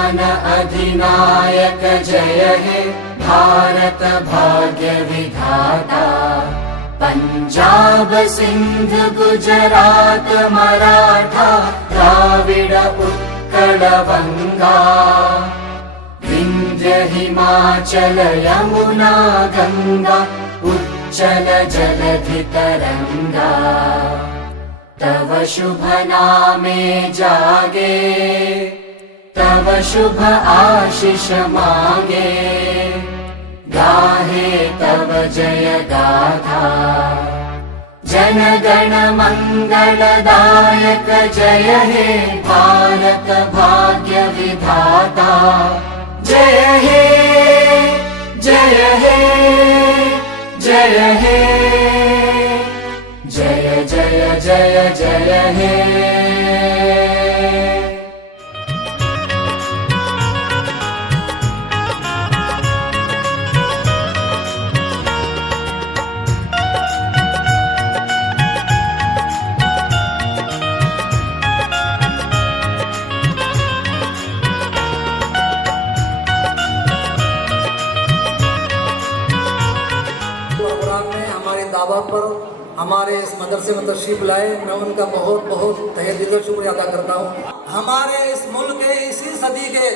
दुश्मन अधिनायक जय हे भारत भाग्य विधाता। पंजाब सिंध गुजरात मराठा द्राविड उत्कल बंगा। विंध्य हिमाचल यमुना गंगा उच्चल जलधि तरंगा। तव शुभ नामे जागे तव शुभ आशीष मांगे। गाहे तव जय गाथा जन गण मंगलदायक जय हे भारत भाग्य विधाता। जय हे जय हे जय हे जय जय जय जय हे। पर हमारे इस मदरसे में तशरीफ लाए, मैं उनका बहुत बहुत तहे दिल से शुक्रिया अदा करता हूँ। हमारे इस मुल्क के इसी सदी के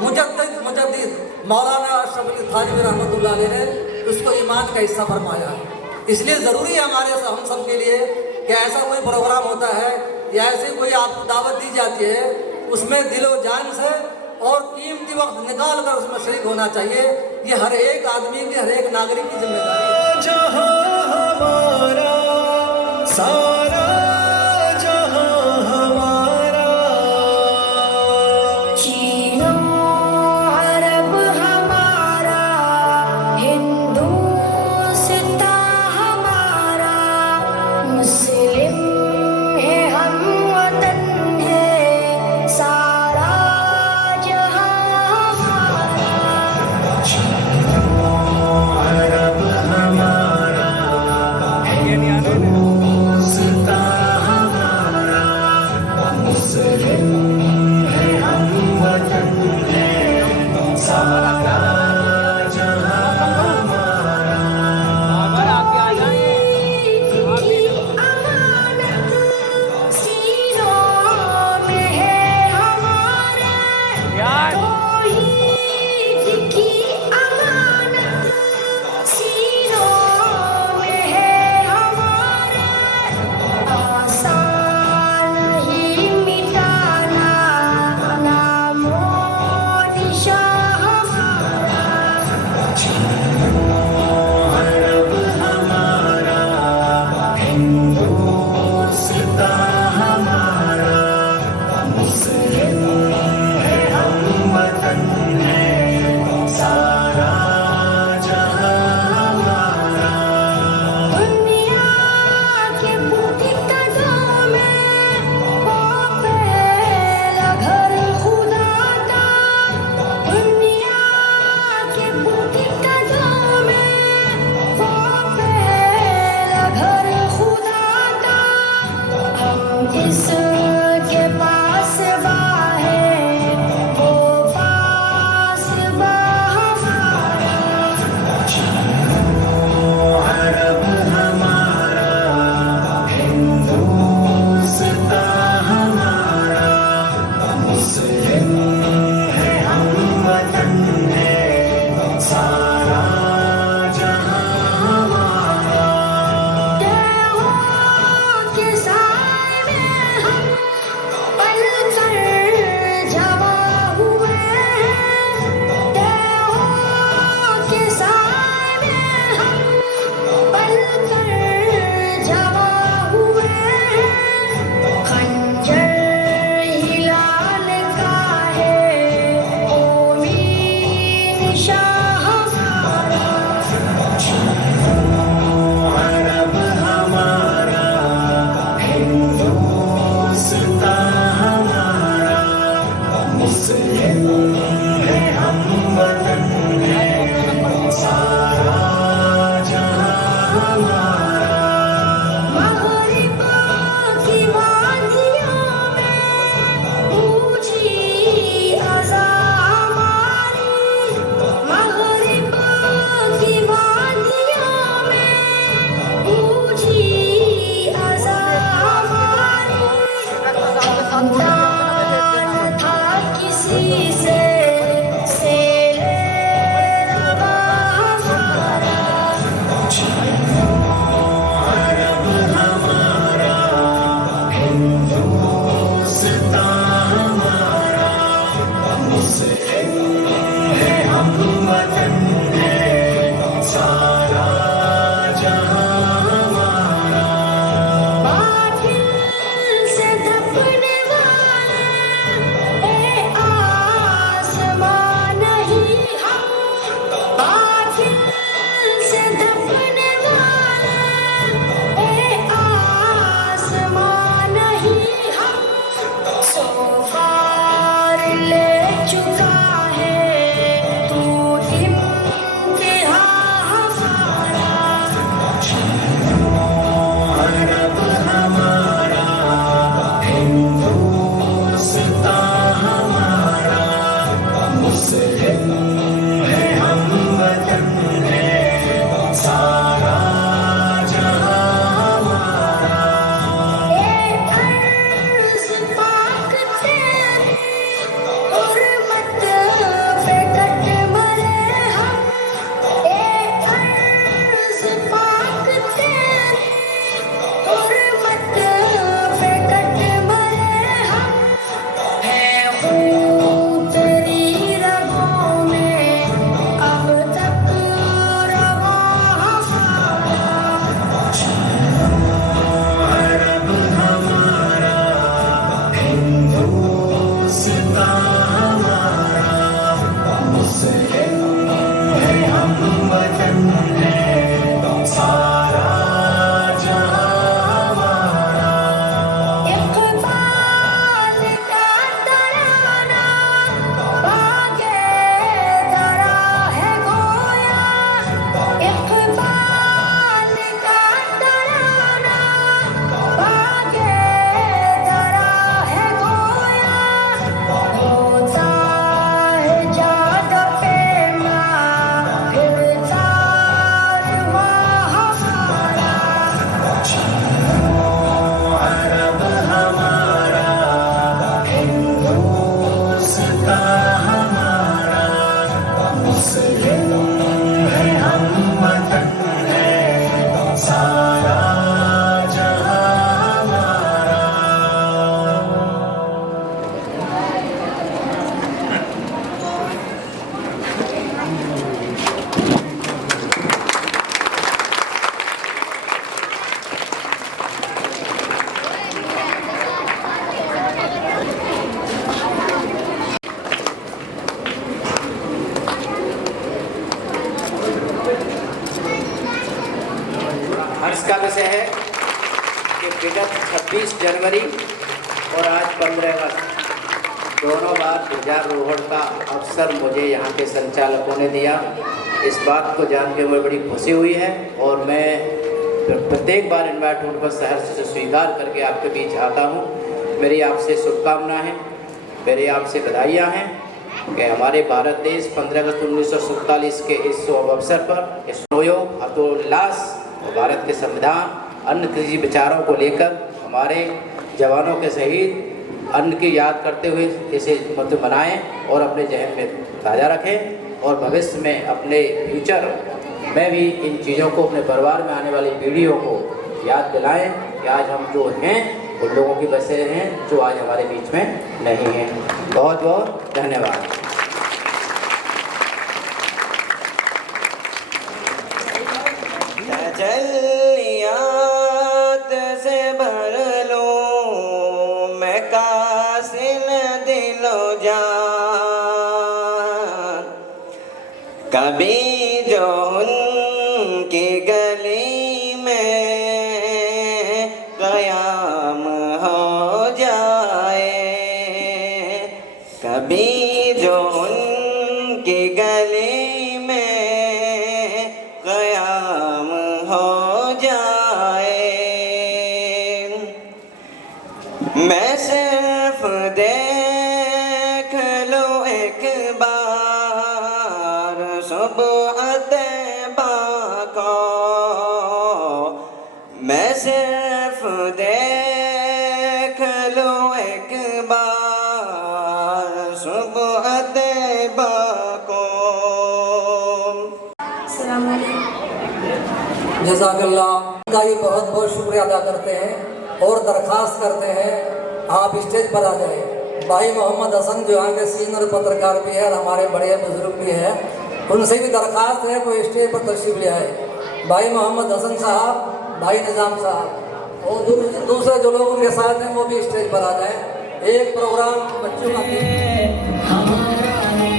मुजद्दिद मौलाना अशरफ अली थानवी रहमतुल्लाह अलैह ने उसको ईमान का हिस्सा फरमाया। इसलिए ज़रूरी है हमारे हम सब के लिए कि ऐसा कोई प्रोग्राम होता है या ऐसी कोई आपको दावत दी जाती है, उसमें दिलो जान से और कीमती वक्त निकाल कर उसमें शरीक होना चाहिए। ये हर एक आदमी की, हर एक नागरिक की जिम्मेदारी है। सारा जहां हमारा, चीनो अरब हमारा, हिंदुस्तान हमारा, मुस्लिम है हम वतन है सारा जहां हमारा। अरब हमारा, मुस्लिम है हम वतन है सारा जहां हमारा। बादल से ढकने वाले ए आसमान नहीं हम, बादल से ढकने वाले ए आसमान नहीं हम। सोफार ले चुका है तू इम्तिहा हमारा। अरब हमारा हिंदुस्तान हमारा मुस्लिम है हम वतन है सारा जहां हमारा। ए अर्ज़ पाक तेरी हुर्मत पे कट मरे हम। ए अर्ज़ पाक तेरी हुर्मत पे कट मरे हम। है खून तेरी रगों में अब तक रवा हमारा। अरब हमारा हिंदुस्तान हमारा मुस्लिम है हम वतन है सारा जहां हमारा। इक़बाल का तराना बागे धरा है गोया। इक़बाल का तराना बागे धरा है गोया। होता है जाग पे माँ फिरता हमारा। अरब हमारा हिंदुस्तान हमारा मुस्लिम है हम वतन है सारा जहां हमारा। हर्ष का विषय है कि विगत 26 जनवरी और आज 15 अगस्त दोनों बार ध्वजारोहण का अवसर मुझे यहाँ के संचालकों ने दिया। इस बात को जान के मुझे बड़ी खुशी हुई है और मैं प्रत्येक बार इन्वाइट होने पर सहर्ष से स्वीकार करके आपके बीच आता हूँ। मेरी आपसे शुभकामनाएं हैं, मेरी आपसे बधाइयाँ हैं कि हमारे भारत देश 15 अगस्त 1947 के इस शुभ अवसर पर इस सहयोग हर्षोल्लास भारत के संविधान अन्य कृषि विचारों को लेकर हमारे जवानों के शहीद अन्न की याद करते हुए इसे मतलब बनाएं और अपने जहन में ताज़ा रखें और भविष्य में अपने फ्यूचर में भी इन चीज़ों को अपने परिवार में आने वाली पीढ़ियों को याद दिलाएं कि आज हम जो हैं उन लोगों की वजह से हैं जो आज हमारे बीच में नहीं हैं। बहुत बहुत धन्यवाद। तजल्लियात से भर लूं मैं कासिल दिलो जान। कभी जो उनकी गली में क़याम हो जाए, कभी जो उनकी गली में क़याम हो जाए। मैं सिर्फ देख लूं एक बार सुबह तैबा को, मैं सिर्फ देख लूं एक बार सुबह तैबा को। अस्सलाम वालेकुम। जज़ाकल्लाह का ये बहुत बहुत शुक्रिया अदा करते हैं और दरख्वास्त करते हैं आप स्टेज पर आ जाएं। भाई मोहम्मद हसन जो यहाँ के सीनियर पत्रकार भी है और हमारे बड़े बुजुर्ग भी हैं, उनसे भी दरख्वास्त है कोई स्टेज पर तशरीफ ले आए। भाई मोहम्मद हसन साहब, भाई निज़ाम साहब और दूसरे जो लोग उनके साथ हैं वो भी स्टेज पर आ जाएं। एक प्रोग्राम बच्चों का हमारा है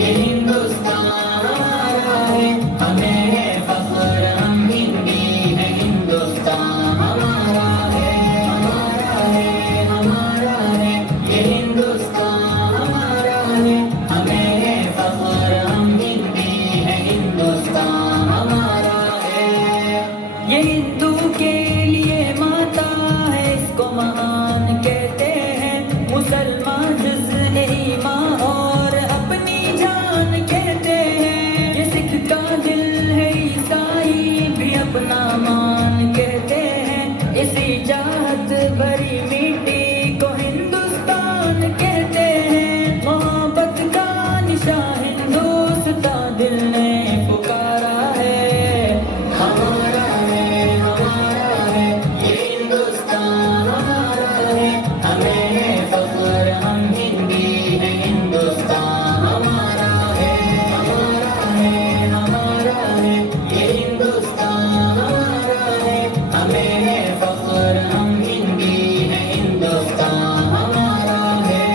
ये हिंदुस्तान हमारा है, हमें है फख्र हम हिंदी है, हिंदुस्तान हमारा है ये हिंदुस्तान हमारा है, हमें है फख्र हम हिंदी है, हिंदुस्तान हमारा है। ये हिंदू के लिए माता है, इसको महान कहते हैं, मुसलमान जुज़ ईमान और अपनी जान कहते हैं। ये सिख का दिल है, ईसाई भी अपना मान कहते हैं, इसी चाहत भरी मिट्टी को हिंदुस्तान कहते हैं। मोहब्बत का निशान हिंदुस्तान दिल ने पुकारा है, हमारा है ये हिंदुस्तान हमारा है, हमें है फख्र हम हिंदी है, हिंदुस्तान हमारा है ये हिंदुस्तान हमारा है, हमें है फख्र हम हिंदी है, हिंदुस्तान हमारा है।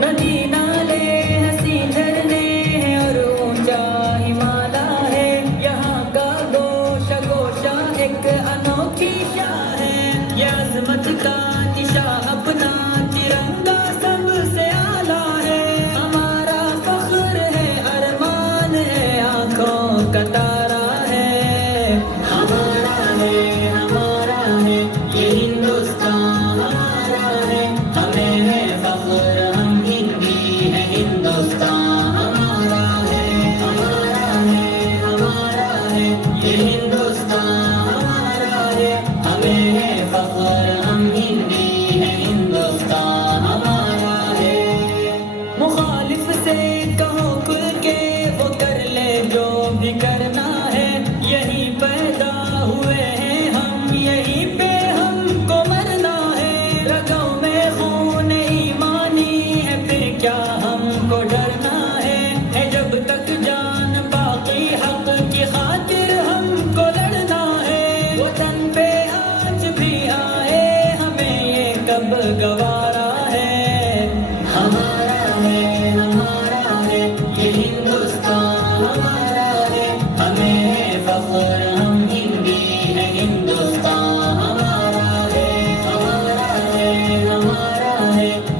नदी नाले हंसी झरने हैं और ऊंचा हिमालय है, यहाँ का गोशा एक अनोखी शान है। ये अजमत का निशा अपना तिरंगा सबसे आला है, हमारा फख्र है अरमान है आंखों का तारा है। हमारा है ये हिंदुस्तान हमारा है, हमें है फख्र हम हिंदी है, हिंदुस्तान हमारा है ये हिंदुस्तान हमारा है, हमें है फख्र हम हिंदी है, हिंदुस्तान हमारा है। मुखालिफ से कहो खुल के वो कर ले जो भी करना है, यहीं पैदा हुए हैं हम, यहीं पे हमको मरना है। रगों में खून ईमानी है, फिर क्या हमको डरना है जब तक जान बाकी हक की खातिर हमको लड़ना है। वतन पे आज भी आए हमें ये कब गवारा है, हमारा है ये हिंदुस्तान हमारा है, हमें है फख्र हम हिंदी है, हिंदुस्तान हमारा है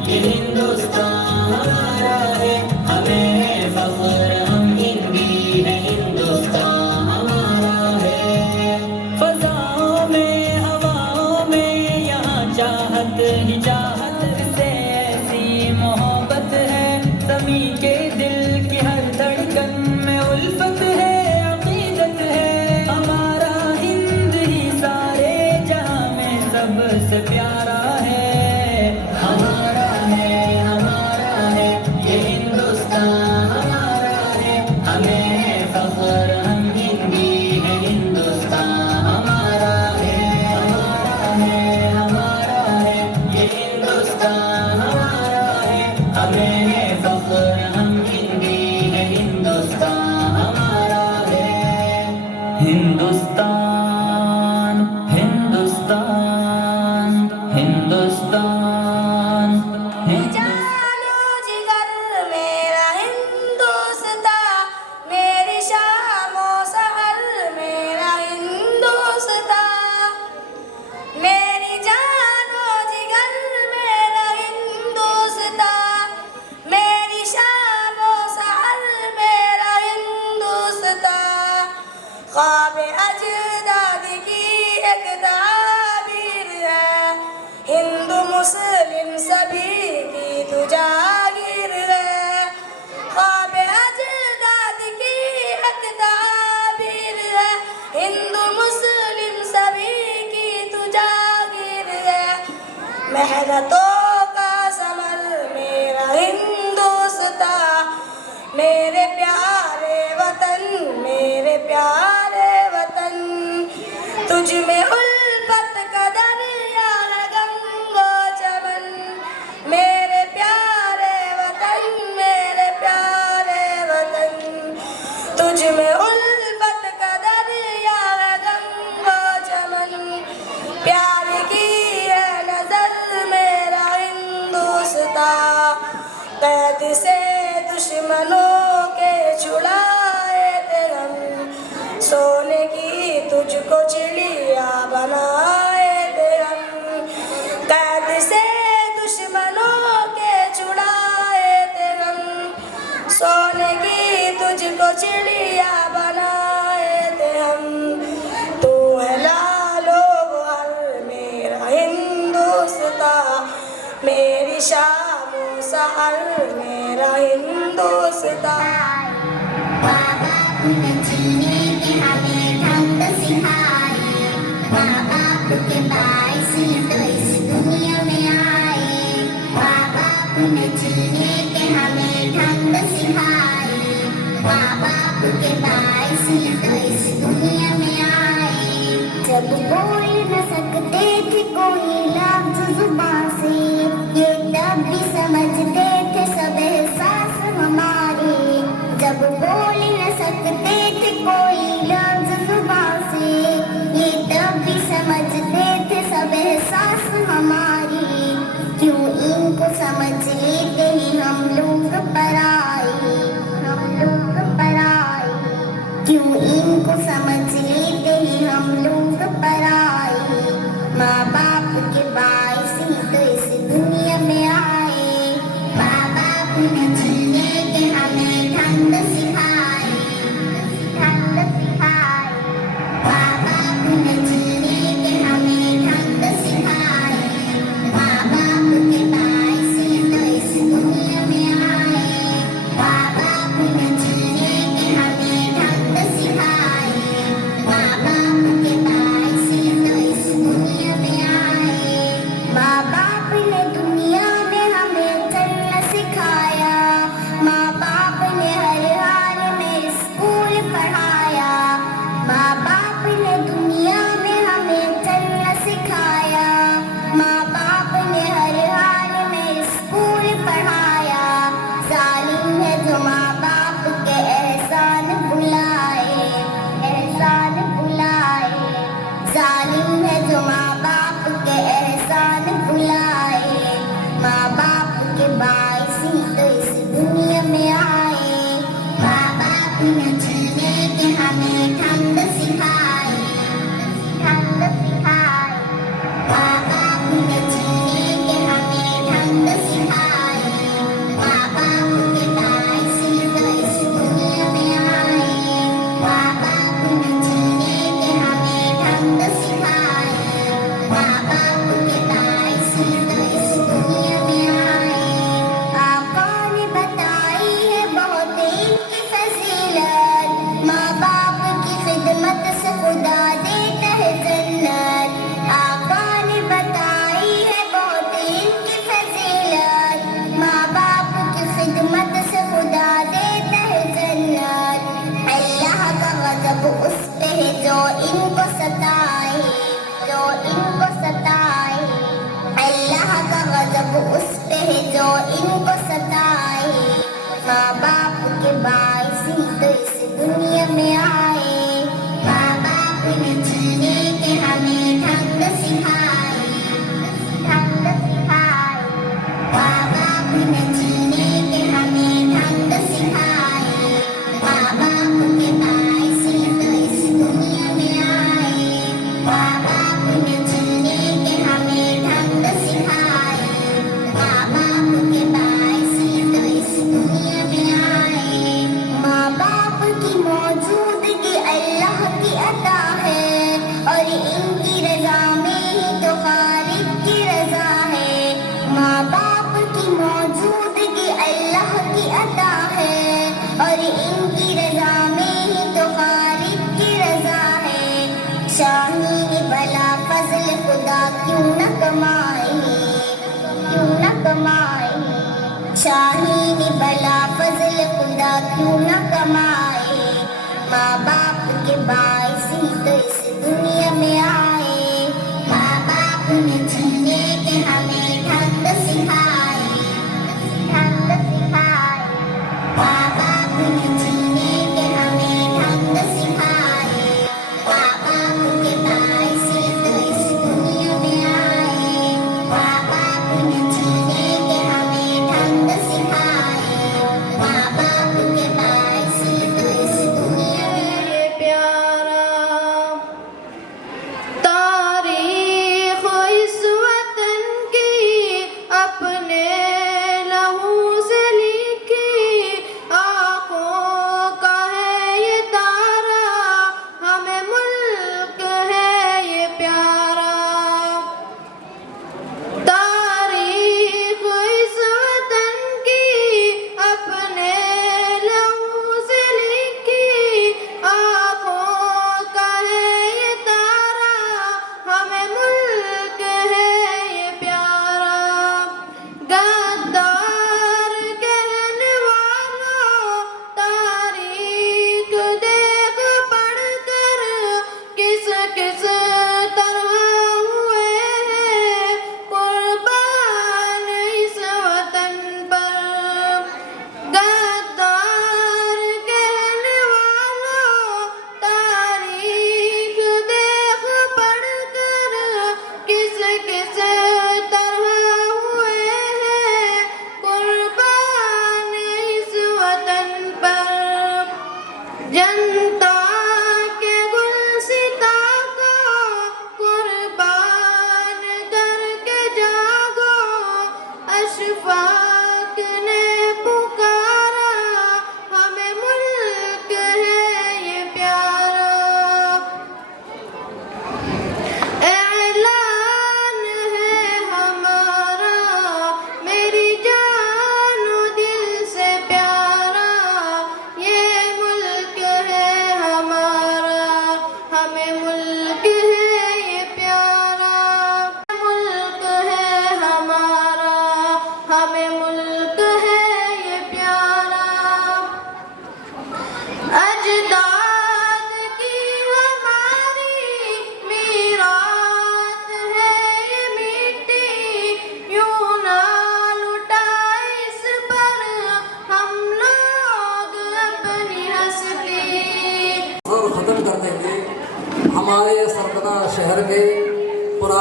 ये हिंदुस्तान हमारा है, हमें है फख्र हम हिंदी है, हिंदुस्तान हमारा है। फजाओं में हवाओं में यहाँ चाहत ही चाहत से ऐसी मोहब्बत है, सभी के दिल की हर धड़कन में उल्फत है, अकीदत है। हमारा हिंद ही सारे जहां में सबसे प्यारा है, हमारा है ये हिंदुस्तान हमारा है, हमें है फख्र हम हिंदी है, हिंदुस्तान हमारा है ये हिंदुस्तान हमारा है, हमें है फख्र हम हिंदी है, हिंदुस्तान हमारा है। हिंदुस्तान जानो जिगर मेरा हिंदुस्तान, मेरी शामो सहर मेरा हिंदुस्तान। मेरी जानो जिगर मेरा हिंदुस्तान, मेरी शामो सहर मेरा हिंदुस्तान। ख्वाब अजदाद की एक ताबीर है, हिंदू मुस्लिम सभी की तू जागीर है। ख्वाब अजदाद की एक ताबीर है, हिंदू मुस्लिम सभी की तू जागीर है। मेहनतों का समर मेरा हिंदुस्तान, मेरे प्यारे वतन मेरे प्यारे वतन। तुझ में उल्फत का दरिया है गंगो चमन, कैद से दुश्मनों के छुड़ाए थे हम, सोने की तुझको चिड़िया बनाए थे हम। कैद से दुश्मनों के छुड़ाए थे हम, सोने की तुझको चिड़िया बनाए थे हम। तू है लालो गौहर मेरा हिंदुस्तां, मेरी शामो सहर मेरा हिंदुस्तां। माँ बाप ने जीने के हमें ढंग सिखाए, माँ बाप के बाइस तो इस दुनिया में आए। माँ बाप ने जीने के हमें ढंग सिखाए, माँ बाप के बाइस तो इस दुनिया में आए। जब बोल न सकते थे कोई लफ्ज़ जुबान से, ये तब भी समझते थे सब एहसास हमारे। जब बोल न सकते थे कोई लफ्ज़ जुबान से, ये तब भी समझते थे सब एहसास हमारे। क्यों इनको समझ लेते ही हम लोग पराए, हम लोग पराए। क्यों इनको समझ लेते ही हम लोग पराए। माँ बाप के बाइस ही तो इस दुनिया में आए। माँ बाप ने जीने के हमें ढंग सिखाए, ढंग सिखाए। माँ बाप ने जीने के हमें ढंग सिखाए, माँ बाप के बाइस ही तो इस दुनिया में आए। माँ बाप ने जीने के हमें ढंग सिखाए, माँ बाप के बाइस ही तो इस दुनिया में आए।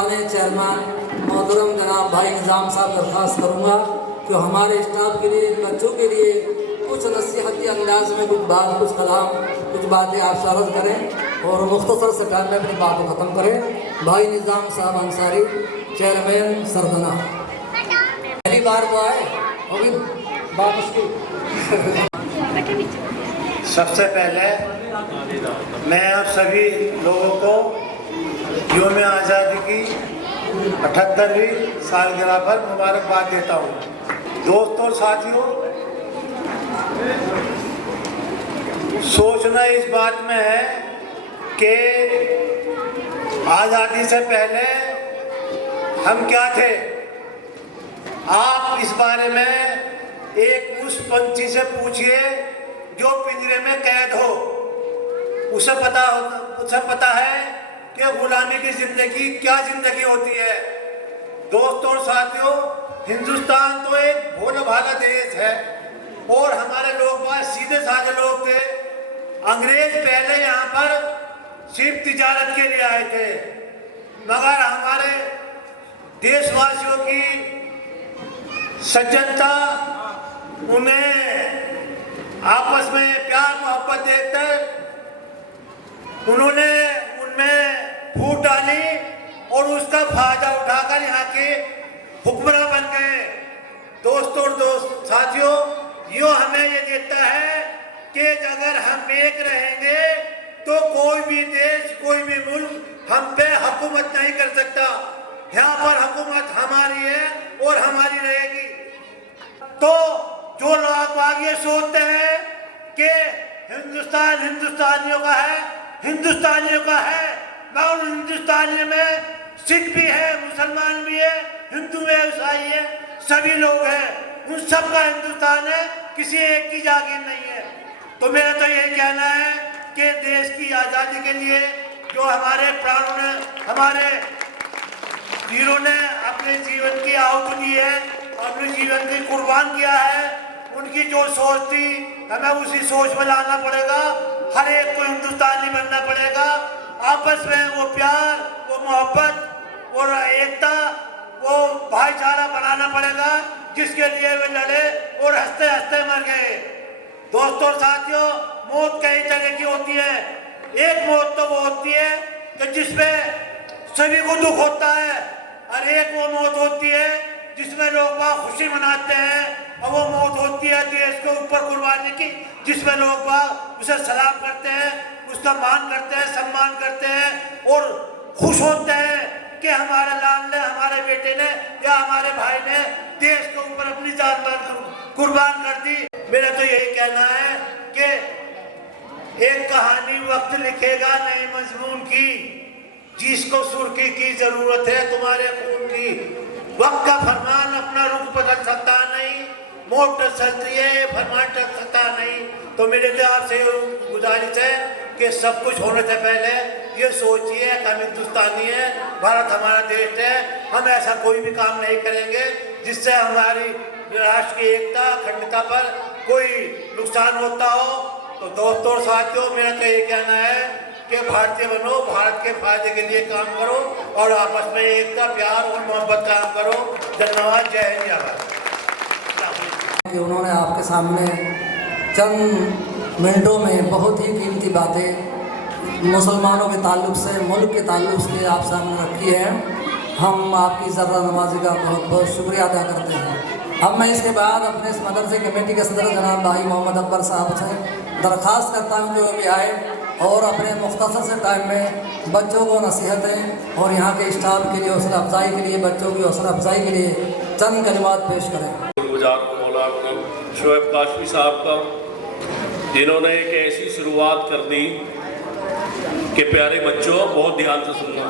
पुराने चेयरमैन मोहतरम जनाब भाई निज़ाम साहब दरख्वास्त करूँगा कि हमारे स्टाफ के लिए, बच्चों के लिए कुछ नसीहती अंदाज में कुछ बात, कुछ कलाम, कुछ बातें आप अर्ज़ करें और मुख्तसर से टाइम में अपनी बात को ख़त्म करें। भाई निज़ाम साहब अंसारी, चेयरमैन सरदना, पहली बार तो आए और भी बात उसकी। सबसे पहले मैं आप सभी लोगों को यौम आज़ादी की 78वीं सालगिरह पर मुबारकबाद देता हूँ। दोस्तों और साथियों, सोचना इस बात में है कि आज़ादी से पहले हम क्या थे। आप इस बारे में एक उस पंछी से पूछिए जो पिंजरे में कैद हो, उसे पता है कि गुलामी की जिंदगी क्या जिंदगी होती है। दोस्तों और साथियों, हिंदुस्तान तो एक भोला भाला देश है और हमारे लोग बहुत सीधे साधे लोग थे। अंग्रेज पहले यहाँ पर सिर्फ तिजारत के लिए आए थे, मगर हमारे देशवासियों की सज्जनता, उन्हें आपस में प्यार मोहब्बत देखकर उन्होंने उनमें फूट डाली और उसका फायदा उठाकर यहाँ के हुक्मरान बन गए। दोस्तों और साथियों, यो हमें ये देता है कि अगर हम एक रहेंगे तो कोई भी देश, कोई भी मुल्क हम पे हुकूमत नहीं कर सकता। यहाँ पर हुकूमत हमारी है और हमारी रहेगी। तो जो लोग ये सोचते हैं कि हिंदुस्तान हिंदुस्तानियों का है, हिंदुस्तानियों का है, मगर हिंदुस्तानियों में सिख भी है, मुसलमान भी है, हिंदू है, ईसाई है, सभी लोग हैं। उन सब का हिंदुस्तान है, किसी एक की जागीर नहीं है। तो मेरा तो यही कहना है कि देश की आज़ादी के लिए जो हमारे प्राणों ने, हमारे वीरों ने अपने जीवन की आहुति दी है, अपने जीवन की कुर्बान किया है, उनकी जो सोच थी हमें उसी सोच में लाना पड़ेगा। हर एक को हिंदुस्तानी बनना पड़ेगा। आपस में वो प्यार, वो मोहब्बत और एकता, वो भाईचारा बनाना पड़ेगा, जिसके लिए वे लड़े और हंसते हंसते मर गए। दोस्तों और साथियों, मौत कई तरह की होती है। एक मौत तो वो होती है कि जिसमें सभी को दुख होता है, और एक वो मौत होती है जिसमें लोग बाग खुशी मनाते हैं, और वो मौत होती है देश के ऊपर कुर्बानी की, जिसमें लोग बाग उसे सलाम करते हैं, उसका मान करते हैं, सम्मान करते हैं और खुश होते हैं कि हमारे लाल ने, हमारे बेटे ने या हमारे भाई ने देश के ऊपर अपनी जान कुर्बान कर दी। मेरा तो यही कहना है कि एक कहानी वक्त लिखेगा नई मजमून की, जिसको सुर्खी की जरूरत है तुम्हारे खून की। वक्त का फरमान अपना रुख बदल सकता नहीं, मोटर चलती है, फरमान चल सकता नहीं। तो मेरे तो आपसे गुजारिश है कि सब कुछ होने से पहले ये सोचिए कि हम हिंदुस्तानी है, भारत हमारा देश है, हम ऐसा कोई भी काम नहीं करेंगे जिससे हमारी राष्ट्र की एकता, अखंडता पर कोई नुकसान होता हो। तो दोस्तों और साथियों, मेरा तो ये कहना है कि भारतीय बनो, भारत के फायदे के लिए काम करो और आपस में एकता, प्यार और मोहब्बत काम करो। धन्यवाद। जय हिंद, जय भारत। उन्होंने आपके सामने चंद मिनटों में बहुत ही कीमती बातें मुसलमानों के ताल्लुक़ से, मुल्क के ताल्लुक़ से आप सामने रखी है। हम आपकी ज़र्रा नवाज़ी का बहुत बहुत शुक्रिया अदा करते हैं। अब मैं इसके बाद अपने इस मदरसे कमेटी के सदर जनाब भाई मोहम्मद अकबर साहब से दरख्वास्त करता हूँ कि वो भी आए और अपने मुख्तसर से टाइम में बच्चों को नसीहतें और यहाँ के स्टाफ के लिए हौसला अफजाई के लिए, बच्चों की हौसला अफजाई के लिए चंद कलिमात पेश करें। मौलाना शोएब काशमी साहब का, जिन्होंने एक ऐसी शुरुआत कर दी कि प्यारे बच्चों बहुत ध्यान से सुनना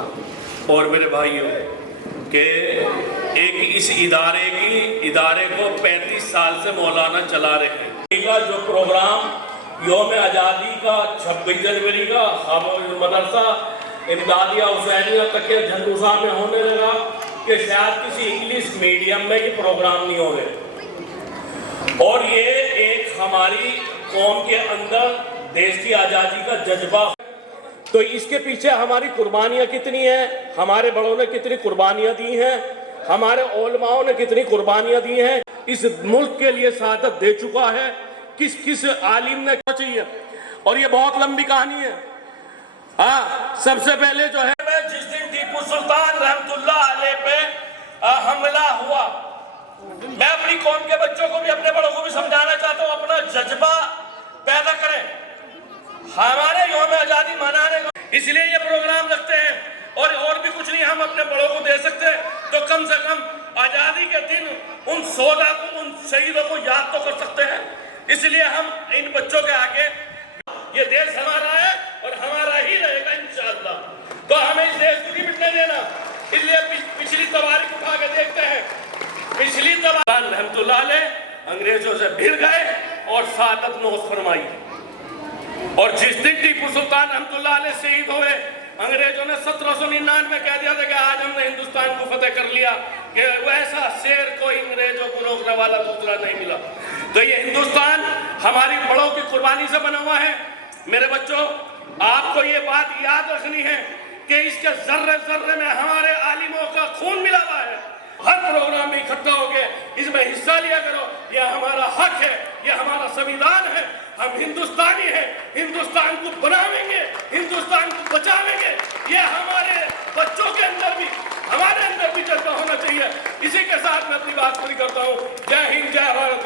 और मेरे भाइयों कि एक इस इदारे को 35 साल से मौलाना चला रहे हैं। जो प्रोग्राम यौम आज़ादी का 26 जनवरी का हम मदरसा इमदादिया हुसैनिया तक के झंडूसा में होने लगा कि शायद किसी इंग्लिश मीडियम में ये प्रोग्राम नहीं हो रहे। और ये एक हमारी कौम के अंदर देश की आज़ादी का जज्बा, तो इसके पीछे हमारी कुर्बानियां कितनी हैं, हमारे बड़ों ने कितनी कुर्बानियां दी हैं, हमारे उलमाओं ने कितनी कुर्बानियां दी हैं, इस मुल्क के लिए शहादत दे चुका है, किस किस आलिम ने क्या चाहिए। और ये बहुत लंबी कहानी है। हाँ, सबसे पहले जो है जिस दिन टीपू सुल्तान रहमतुल्लाह अलैह पे हमला हुआ, मैं अपनी कौम के बच्चों को भी, अपने बड़ों को भी समझाना चाहता हूँ, अपना जज्बा पैदा करें, हमारे यौम आजादी मनाने का इसलिए ये प्रोग्राम रखते हैं। और भी कुछ नहीं हम अपने बड़ों को दे सकते, तो कम से कम आजादी के दिन उन शोहदा को, उन शहीदों को याद तो कर सकते हैं। इसलिए हम इन बच्चों के आगे, ये देश हमारा है और हमारा ही रहेगा इंशाअल्लाह, तो हमें इस देश को नहीं मिटने देना। इसलिए पिछली तवारीख उठा के देखते हैं, पिछली तवारीख रहमतुल्लाह अलैह अंग्रेजों से भिड़ गए और शहादत नोश फरमाई। और जिस दिन टीपू सुल्तान रहमतुल्लाह अलैह शहीद हुए, अंग्रेजों ने 1799 कह दिया था कि आज हमने हिंदुस्तान को फतेह कर लिया, कि वैसा शेर कोई अंग्रेजों को रोकने वाला दूसरा नहीं मिला। तो ये हिंदुस्तान हमारी बड़ों की कुर्बानी से बना हुआ है। मेरे बच्चों, आपको ये बात याद रखनी है कि इसके जर्रे जर्रे में हमारे आलिमों का खून मिला हुआ है। हर प्रोग्राम में इकट्ठा होके इसमें हिस्सा लिया करो, यह हमारा हक है, यह हमारा संविधान है। हम हिंदुस्तानी हैं, हिंदुस्तान को बनाएंगे, हिंदुस्तान को बचाएंगे। ये हमारे बच्चों के अंदर भी, हमारे अंदर भी जज्बा होना चाहिए। इसी के साथ मैं अपनी बात पूरी करता हूँ। जय हिंद, जय भारत,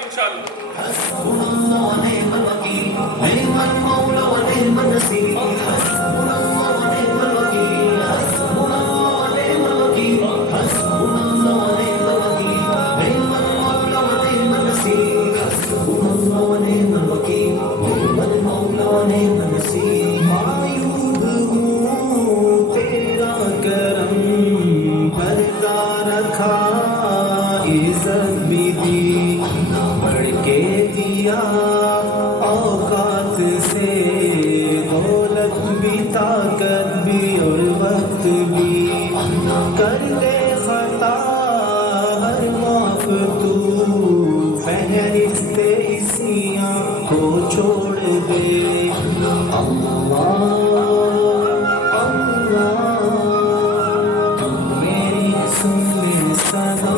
औकात से दौलत भी, ताकत भी और वक्त भी, कर दे खता हर माफ तू, फहरिस्ते इसियां को छोड़ दे। अल्लाह अल्लाह मेरी सुन ले सदा।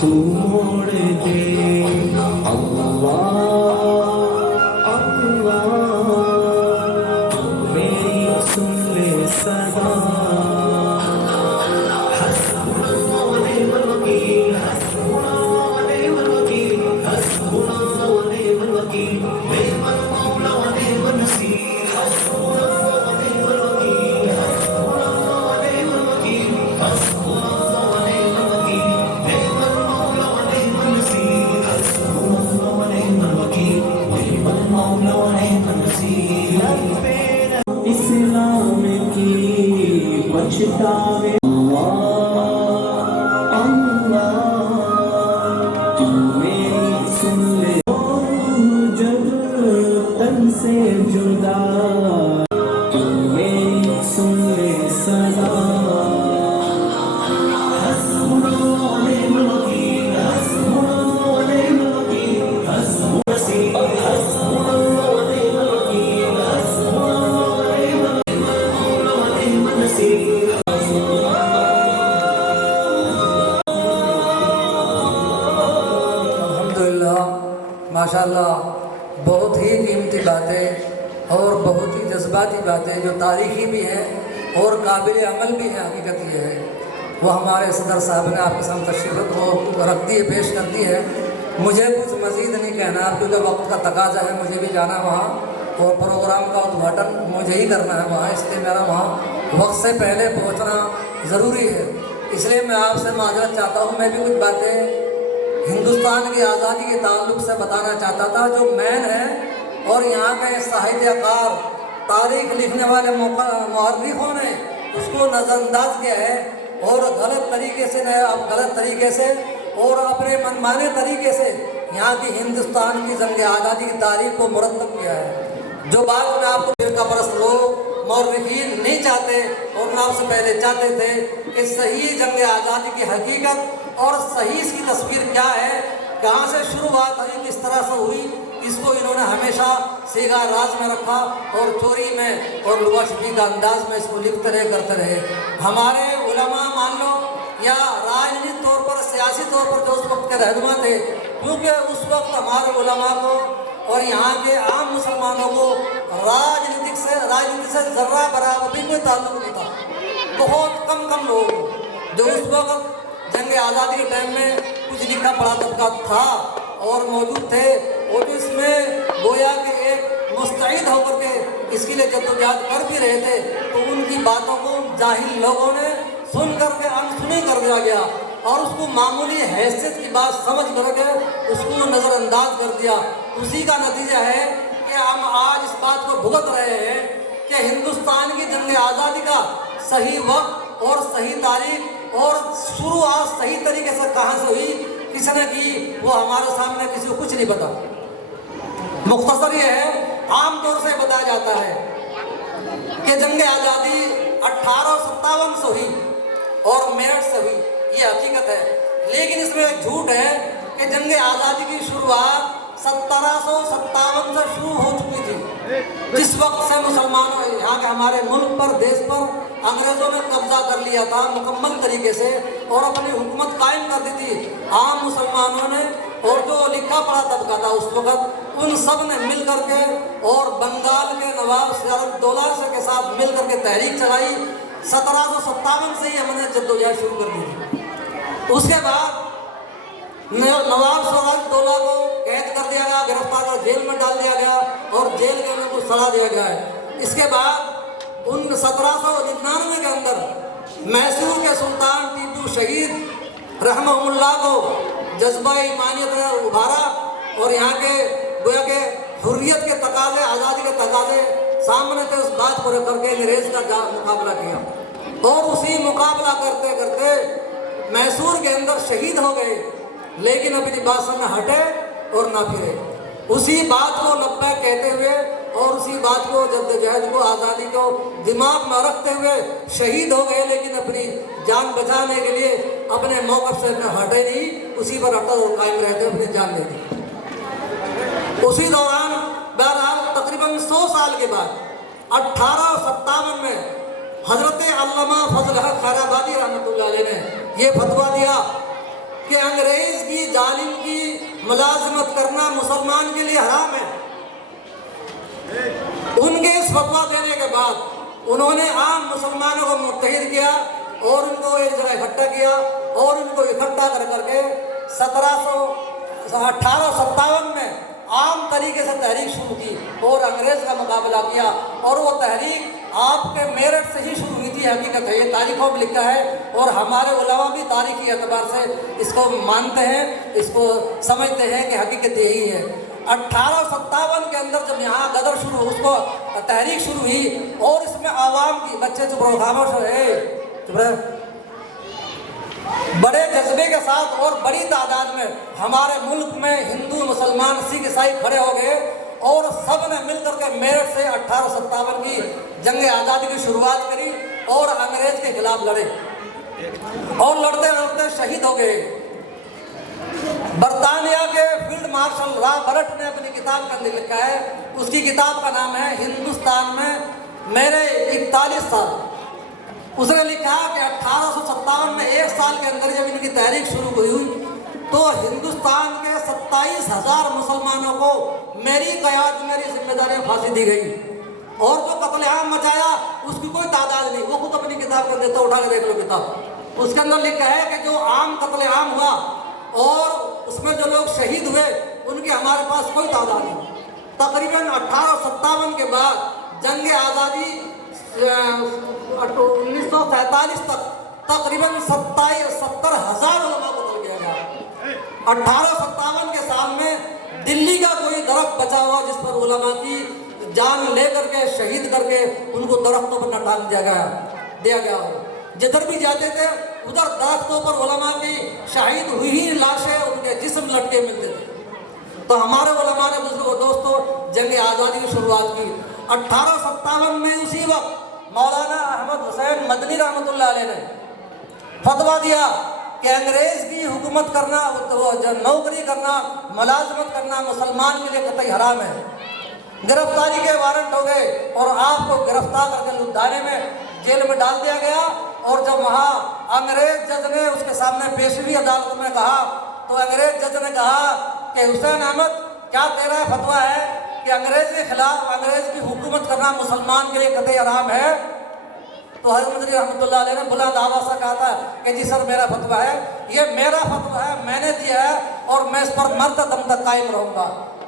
तू मोड़ दे। अल्लाह अल्लाह मेरी सुन ले सदा। हस्बुनल्लाह व निअमल वकील, हस्बुनल्लाह व निअमल वकील, हस्बुनल्लाह व निअमल वकील, निअमल मौला व निअमल नसीर। हस्बुनल्लाह व निअमल वकील, हस्बुनल्लाह व निअमल वकील, हस्बुनल्लाह व निअमल वकील, निअमल मौला व निअमल नसीर। हस्बुनल्लाह व निअमल वकील, निअमल मौला व निअमल नसीर। इस्लाम की बचतावे से जुदा मेरी सुन ले सदा। हस्बुनल्लाह व निअमल वकील, हस्बुनल्लाह व निअमल वकील, हस्बुनल्लाह व निअमल वकील, हस्बुनल्लाह व निअमल मौला व निअमल नसीर। अल्हम्दुलिल्लाह, माशाअल्लाह, बहुत ही कीमती बातें और बहुत ही जज्बाती बातें जो तारीखी भी हैं और काबिल अमल भी है। हकीकत ये है वो हमारे सदर साहब ने आपके सामने तशरीफ वो रख दी है, पेश कर दी है। मुझे कुछ मज़ीद नहीं कहना क्योंकि वक्त का तकाजा है, मुझे भी जाना वहाँ और प्रोग्राम का उद्घाटन मुझे ही करना है वहाँ, इसलिए मेरा वहाँ वक्त से पहले पहुँचना ज़रूरी है। इसलिए मैं आपसे माजरत चाहता हूँ। मैं भी कुछ बातें हिंदुस्तान की आज़ादी के ताल्लुक़ से बताना चाहता था। जो मैन है और यहाँ के साहित्यकार, तारीख लिखने वाले मुअर्रिखों ने उसको नज़रअंदाज किया है और गलत तरीके से और अपने मनमाने तरीके से यहाँ की हिंदुस्तान की जंग आज़ादी की तारीख को मुरतब किया है। जो बात मैं आपको फिरका परस्त लोग मुअर्रिखीन नहीं चाहते और मैं आपसे पहले चाहते थे कि सही जंग आज़ादी की हकीकत और सही इसकी तस्वीर क्या है, कहाँ से शुरुआत हुई, किस तरह से हुई, इसको इन्होंने हमेशा सीगा राज में रखा और चोरी में और लुआशफी का अंदाज में इसको लिखते रहे, करते रहे। हमारे उलमा मान लो या राजनीतिक तौर पर, सियासी तौर पर जो उस वक्त के रहनुमा थे, क्योंकि उस वक्त हमारे उलमा को और यहाँ के आम मुसलमानों को राजनीति से ज़र्रा बराबर भी कोई ताल्लुक नहीं था। बहुत कम लोग जो उस वक्त जंग आज़ादी के टाइम में कुछ लिखा पढ़ा तबका था और मौजूद थे, और जो इसमें गोया के एक मुस्तैद होकर के इसके लिए जद्दोजहद कर भी रहे थे, तो उनकी बातों को जाहिल लोगों ने सुन करके अनसुनी कर दिया गया और उसको मामूली हैसियत की बात समझ करके उसको नज़रअंदाज कर दिया। उसी का नतीजा है कि हम आज इस बात को भुगत रहे हैं कि हिंदुस्तान की जंग आज़ादी का सही वक्त और सही तारीख और शुरुआत सही तरीके से कहाँ से हुई, किसने की, वो हमारे सामने किसी को कुछ नहीं पता। मुख्तसर ये है, आम तौर से बताया जाता है कि जंग आज़ादी 1857 से हुई और मेरठ से हुई, ये हकीकत है। लेकिन इसमें एक झूठ है कि जंग आज़ादी की शुरुआत 1757 से शुरू हो चुकी थी, जिस वक्त से मुसलमानों यहाँ के हमारे मुल्क पर, देश पर अंग्रेज़ों ने कब्जा कर लिया था मुकम्मल तरीके से और अपनी हुकूमत कायम कर दी थी। आम मुसलमानों ने और जो लिखा पढ़ा तबका था उस वक्त, उन सब ने मिल करके और बंगाल के नवाब सिराजुद्दौला के साथ मिल करके तहरीक चलाई। 1757 से ही हमने जद्दोजहद शुरू कर दी थी। उसके बाद नवाब सिराजुद्दौला को कैद कर दिया गया, गिरफ्तार कर जेल में डाल दिया गया और जेल के अंदर को सड़ा दिया गया है। इसके बाद 1799 के अंदर मैसूर के सुल्तान टीपू शहीद रहमहुल्लाह को जज्बा ईमानियत ने उभारा और यहाँ के गोया के हुर्रियत के तकाजे, आज़ादी के तकाजे सामने थे। उस बात को रख करके अंग्रेज़ का मुकाबला किया और उसी मुकाबला करते करते मैसूर के अंदर शहीद हो गए, लेकिन अपनी बात से न हटे और न फिरे। उसी बात को लब्बैक कहते हुए और उसी बात को, जद्दोजहद को, आज़ादी को दिमाग में रखते हुए शहीद हो गए, लेकिन अपनी जान बचाने के लिए अपने मौक़िफ़ से न हटे नहीं, उसी पर अटल और कायम रहते अपनी जान दे दी। उसी दौरान बहरहाल तकरीबन 100 साल के बाद 1857 में हज़रत अल्लामा फजल हक खैराबादी रहमतुल्लाह अलैह ने ये फतवा दिया कि अंग्रेज़ की जालिम की मुलाजमत करना मुसलमान के लिए हराम है। उनके इस फतवा देने के बाद उन्होंने आम मुसलमानों को मुत्तहिद किया और उनको एक जगह इकट्ठा किया और उनको इकट्ठा कर करके 1857 में आम तरीके से तहरीक शुरू की और अंग्रेज़ का मुकाबला किया। और वो तहरीक आपके मेरठ से ही शुरू हुई थी, हकीकत है, ये तारीखों में लिखा है और हमारे उलमा भी तारीखी एतबार से इसको मानते हैं, इसको समझते हैं कि हकीकत यही है। 1857 के अंदर जब यहाँ गदर शुरू, उसको तहरीक शुरू हुई और इसमें आवाम की, बच्चे चुप रहो, खामोश है, चुप रहे, बड़े जज्बे के साथ और बड़ी तादाद में हमारे मुल्क में हिंदू, मुसलमान, सिख, ईसाई खड़े हो गए और सब ने मिलकर के मेरठ से 1857 की जंग आज़ादी की शुरुआत करी और अंग्रेज के खिलाफ लड़े और लड़ते लड़ते शहीद हो गए। बरतानिया के फील्ड मार्शल रॉबर्ट ने अपनी किताब के अंदर लिखा है, उसकी किताब का नाम है हिंदुस्तान में मेरे 41 साल। उसने लिखा कि 1857 में 1 साल के अंदर जब इनकी तहरीक शुरू हुई तो हिंदुस्तान के 27,000 मुसलमानों को मेरी क़यादत, मेरी जिम्मेदारी में फांसी दी गई और जो कत्लेआम मचाया उसकी कोई तादाद नहीं। वो खुद अपनी किताब कर देता, उठा के देख लो किताब। उसके अंदर लिखा है कि जो आम कत्ले आम हुआ और उसमें जो लोग शहीद हुए उनकी हमारे पास कोई तादाद नहीं। तकरीबन 1857 के बाद जंग आज़ादी 1947 तक तकरीबन 70,000 उलमा को कत्ल किया गया। 1857 के साल में दिल्ली का कोई दरख्त बचा हुआ जिस पर उलमा की जान ले करके शहीद करके उनको दरख्तों पर न टांग दिया गया हो। जिधर भी जाते थे उधर दरख्तों पर उलमा की शहीद हुई ही लाशें उनके जिस्म लटके मिलते थे। तो हमारे उलमा ने दोस्तों जंग आज़ादी की शुरुआत की 1857 में। उसी वक्त मौलाना अहमद हुसैन मदनी रहमतुल्लाह अलैह ने फतवा दिया कि अंग्रेज की हुकूमत करना, नौकरी करना, मुलाजमत करना मुसलमान के लिए कतई हराम है। गिरफ्तारी के वारंट हो गए और आपको गिरफ्तार करके लुधियाने में जेल में डाल दिया गया। और जब वहाँ अंग्रेज जज ने उसके सामने पेशवी अदालत में कहा तो अंग्रेज जज ने कहा कि हुसैन अहमद, क्या तेरा फतवा है कि अंग्रेज के खिलाफ अंग्रेज की हुकूमत करना मुसलमान के लिए कतई हराम है? तो हज़रत मदनी रहमतुल्लाह अलैह ने बुलंद आवाज़ से कहा था कि जी सर, मेरा फतवा है, ये मेरा फतवा है, मैंने दिया है और मैं इस पर मरते दम तक कायम रहूँगा।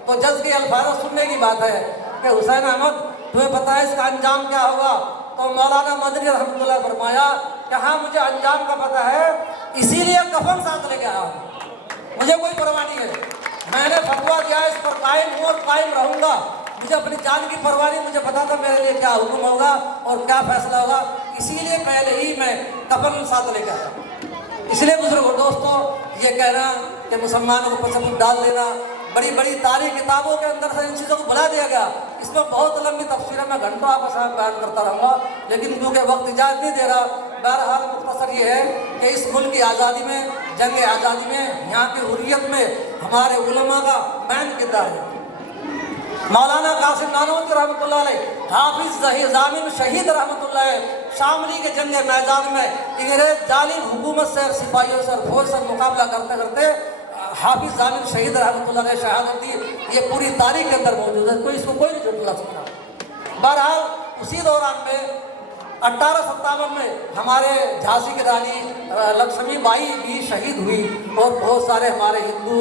तो जज के अल्फाज सुनने की बात है कि हुसैन अहमद, तुम्हें पता है इसका अंजाम क्या होगा? तो मौलाना मदनी रहमतुल्लाह फरमाया कि हाँ, मुझे अंजाम का पता है, इसीलिए कफन साथ लेके आया हूँ, मुझे कोई परवाह नहीं है। मैंने फतवा दिया इस पर कायम हूँ और कायम रहूँगा। मुझे अपनी जान की परवाह नहीं, मुझे पता था मेरे लिए क्या हुक्म होगा और क्या फैसला होगा, इसीलिए पहले ही मैं कफन साथ लेके आया। इसलिए बुजुर्गों दोस्तों, ये कहना कि मुसलमानों को पसंद डाल देना, बड़ी बड़ी तारीख किताबों के अंदर से इन चीज़ों को भुला दिया गया। इसमें बहुत लंबी तफसीर है, मैं घंटों आपको सामने बयान करता रहूँगा, लेकिन क्योंकि वक्त इजाज़त नहीं दे रहा। बहरहाल मुख्तसर ये है कि इस मुल्क की आज़ादी में, जंग आज़ादी में, यहाँ की हुर्रियत में हमारे उलमा का अहम किरदार है। मौलाना कासिम नानवंती रहमतुल्लाह अलैह, हाफिज जामिन शहीद रहमतुल्लाह अलैह, शामली के जंग मैदान में अंग्रेज जालिम हुकूमत से, सिपाहियों से, फौज से मुकाबला करते करते हाफिज जामिन शहीद रहमतुल्लाह अलैह शहादत दी। ये पूरी तारीख के अंदर मौजूद है, कोई इसको कोई नहीं झुठला सकता। बहरहाल उसी दौरान में 1857 में हमारे झांसी की रानी लक्ष्मी बाई भी शहीद हुई और बहुत सारे हमारे हिंदू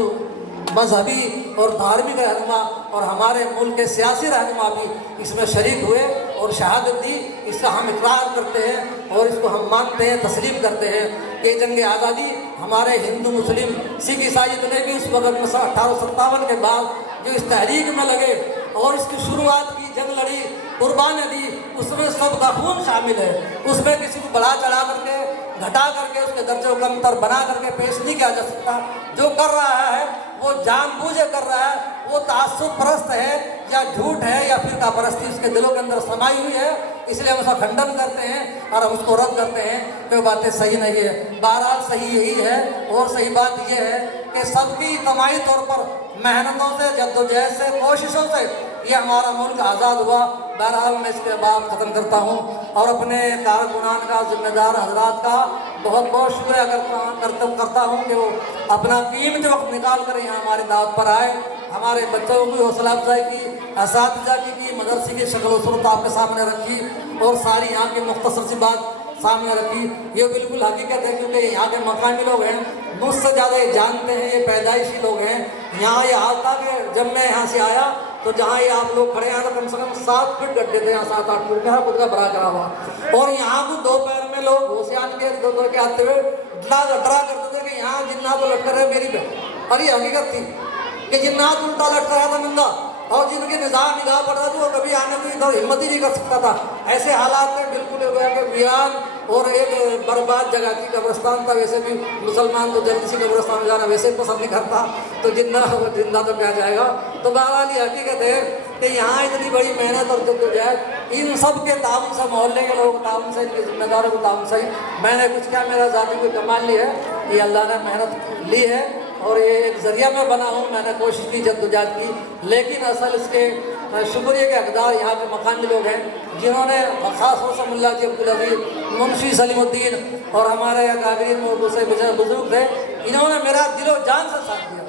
मजहबी और धार्मिक रहनुमा और हमारे मुल्क के सियासी रहनुमा भी इसमें शरीक हुए और शहादत दी। इसका हम इकरार करते हैं और इसको हम मानते हैं, तस्लीम करते हैं कि जंग आज़ादी हमारे हिंदू, मुस्लिम, सिख, ईसाई जितने भी उस वक्त में 1857 के बाद जो इस तहरीक में लगे और इसकी शुरुआत की, जंग लड़ी, कुर्बानी दी, उसमें सबका खून शामिल है। उसमें किसी को बढ़ा चढ़ा करके, घटा करके, उसके दर्जे को कमतर बना करके पेश नहीं किया जा सकता। जो कर रहा है वो जानबूझे कर रहा है, वो तासुब परस्त है या झूठ है या फिर कापरस्ती उसके दिलों के अंदर समाई हुई है। इसलिए हम उसका खंडन करते हैं और हम उसको रद्द करते हैं कि वो बातें सही नहीं है। बहरहाल सही यही है और सही बात यह है कि सबकी इज्तिमाई तौर पर मेहनतों से, जद्दोजहद से, कोशिशों से ये हमारा मुल्क आज़ाद हुआ। बहरहाल मैं इसके बाद ख़त्म करता हूँ और अपने कारकुनान का, जिम्मेदार हजरात का बहुत बहुत शुक्रिया करता हूँ कि वो अपना कीमती वक्त निकाल कर यहाँ हमारी दावत पर आए, हमारे बच्चों की हौसला अफजाई की, असातिज़ा की मदरसे की शक्ल सूरत आपके सामने रखी और सारी यहाँ की मुख्तसर सी बात सामने रखी। ये बिल्कुल हकीकत है क्योंकि यहाँ के मकामी लोग हैं, मुझसे ज़्यादा ये जानते हैं, ये पैदाइशी लोग हैं। यहाँ ये हाल था कि जब मैं यहाँ से आया तो जहाँ ये आप लोग खड़े हैं तो कम से कम 7 फीट गड्ढे थे, यहाँ 7-8 फीट का खुद का भरा करा हुआ। और यहाँ को दोपहर में लोग होशियार के दो के आते हुए डरा करते थे कि यहाँ जिन्नात तो लटकर है मेरी पे। और ये हकीकत थी कि जिन्नात उल्टा लटका रहा था नंगा और जिनकी निगाह पड़ रहा थी वो कभी आने की इधर हिम्मत ही नहीं कर सकता था। ऐसे हालात में बिल्कुल हो गया कि वीरान और एक बर्बाद जगह की कब्रिस्तान था। वैसे भी मुसलमान तो जल्दी से कब्रिस्तान में जाना वैसे पसंद नहीं करता, तो जिंदा तो क्या जाएगा। तो बहरहाल ये हकीकत है कि यहाँ इतनी बड़ी मेहनत और जद्दोजहद इन सब के ताउन से, मोहल्ले के लोगों के ताउन से, इनके जिम्मेदारों के ताउन से मैंने कुछ क्या, मेरा ज़ाती कोई कमाल ली है, ये अल्लाह ने मेहनत ली है और ये एक ज़रिया मैं बना हूँ। मैंने कोशिश की, जद्दोजहद की, लेकिन असल इसके शुक्रिया के हकदार यहाँ के मकानी लोग हैं जिन्होंने ख़ास तौर से मुल्ला जी अब्दुल अजीज, मुंशी सलीमुद्दीन और हमारे अकाबरीन दूसरे बुजुर्ग थे। इन्होंने मेरा दिलो जान से साथ दिया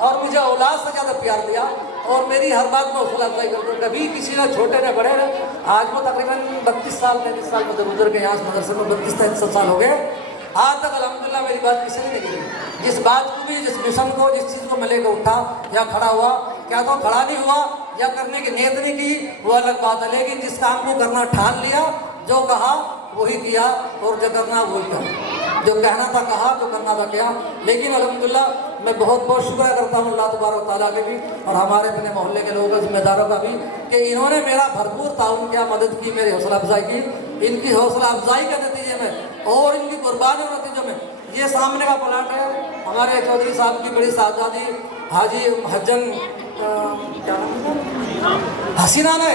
और मुझे औलाद से ज़्यादा प्यार दिया और मेरी हर बात में हौसला अफजाई करते। कभी किसी ने छोटे ने बड़े ने, आज वो तकरीबन 32 साल 33 साल मुझे गुजर के यहाँ मदरसे में 32-33 साल हो गए। आज तक अल्हम्दुलिल्लाह मेरी बात किसी ने नहीं गिरी। जिस बात को भी, जिस मिशन को, जिस चीज़ को मैं लेकर उठा या खड़ा हुआ, क्या तो खड़ा नहीं हुआ या करने की नीयत नहीं की, वो अलग बात है। लेकिन जिस काम को करना ठान लिया, जो कहा वही किया, और जो करना वही किया, जो कहना था कहा, जो करना था किया। लेकिन अल्हम्दुलिल्लाह मैं बहुत बहुत शुक्र करता हूँ अल्लाह तबारक तआला के भी और हमारे अपने मोहल्ले के लोगों, जिम्मेदारों का भी, कि इन्होंने मेरा भरपूर ताउन किया, मदद की, मेरी हौसला अफजाई की। इनकी हौसला अफजाई के नतीजे में और इनकी कुर्बानी के नतीजों में ये सामने का प्लाट है हमारे चौधरी साहब की बड़ी साहबजादी हाजी हज्जन क्या नाम हसीना ने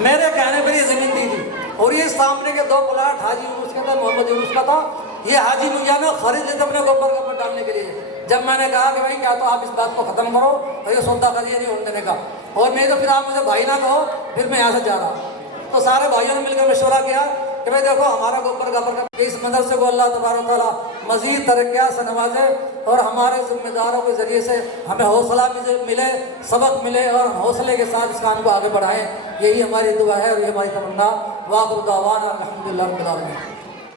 मेरे कहने पर ये ज़मीन दी थी। और ये सामने के 2 प्लाट हाजी उसका था, मोहम्मद यूनुस का था, ये हाजी मुझा में खरीद लेते अपने गोबर डालने के लिए। जब मैंने कहा कि भाई क्या तो आप इस बात को ख़त्म करो और ये सौदा करिए नहीं होने देने का, और नहीं तो फिर आप मुझे भाई ना कहो, फिर मैं यहाँ से जा रहा। तो सारे भाइयों ने मिलकर मशवरा किया कि भाई देखो हमारा गोबर का इस मदरसे को अल्लाह तबारक तआला मज़ीद तरक्कियात से नवाजे और हमारे ज़िम्मेदारों के ज़रिए से हमें हौसला मिले, सबक मिले और हौसले के साथ इस काम को आगे बढ़ाएँ। यही हमारी दुआ है और ये हमारी तमन्ना। वाक़िअ दावाना अल्हम्दुलिल्लाह रब्बिल आलमीन।